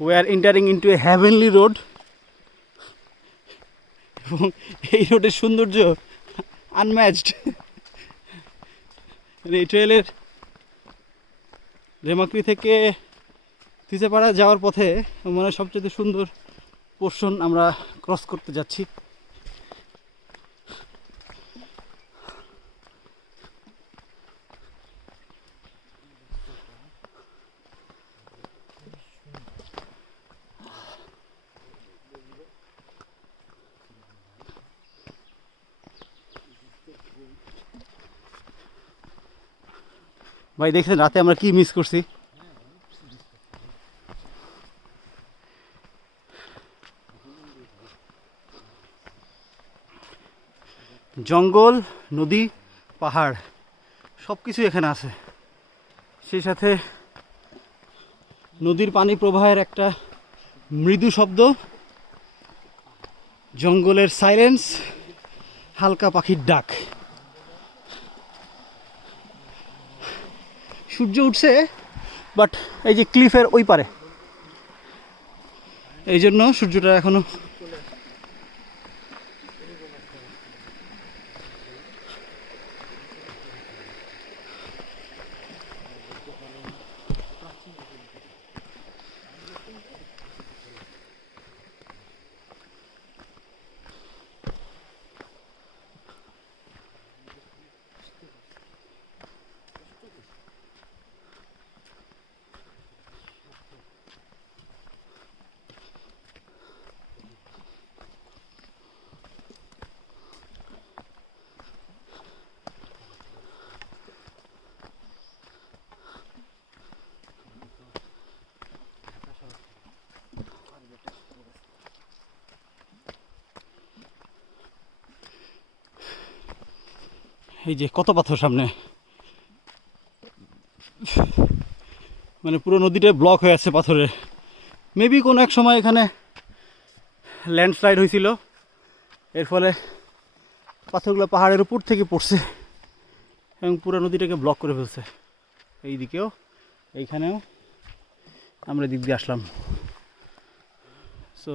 we are entering into a heavenly road এবং এই রোডের সৌন্দর্য আনম্যাচড। এই ট্রেলের রেমাক্রি থেকে তিসেপাড়া যাওয়ার পথে মানে সবচেয়ে সুন্দর পোর্শন আমরা ক্রস করতে যাচ্ছি। ভাই দেখছেন রাতে আমরা কি মিস করছি। জঙ্গল, নদী, পাহাড় সব কিছু এখানে আছে। সেই সাথে নদীর পানি প্রবাহের একটা মৃদু শব্দ, জঙ্গলের সাইলেন্স, হালকা পাখির ডাক। সূর্য উঠছে বাট এই যে ক্লিফের ওই পারে, এই জন্য সূর্যটা এখনো এই যে কত পাথর সামনে, মানে পুরো নদীটা ব্লক হয়ে আছে পাথরের। মেবি কোনো এক সময় এখানে ল্যান্ডস্লাইড হয়েছিল, এর ফলে পাথরগুলো পাহাড়ের উপর থেকে পড়ছে এবং পুরো নদীটাকে ব্লক করে ফেলছে। এই দিকেও, এইখানেও আমরা দিক দিয়ে আসলাম। সো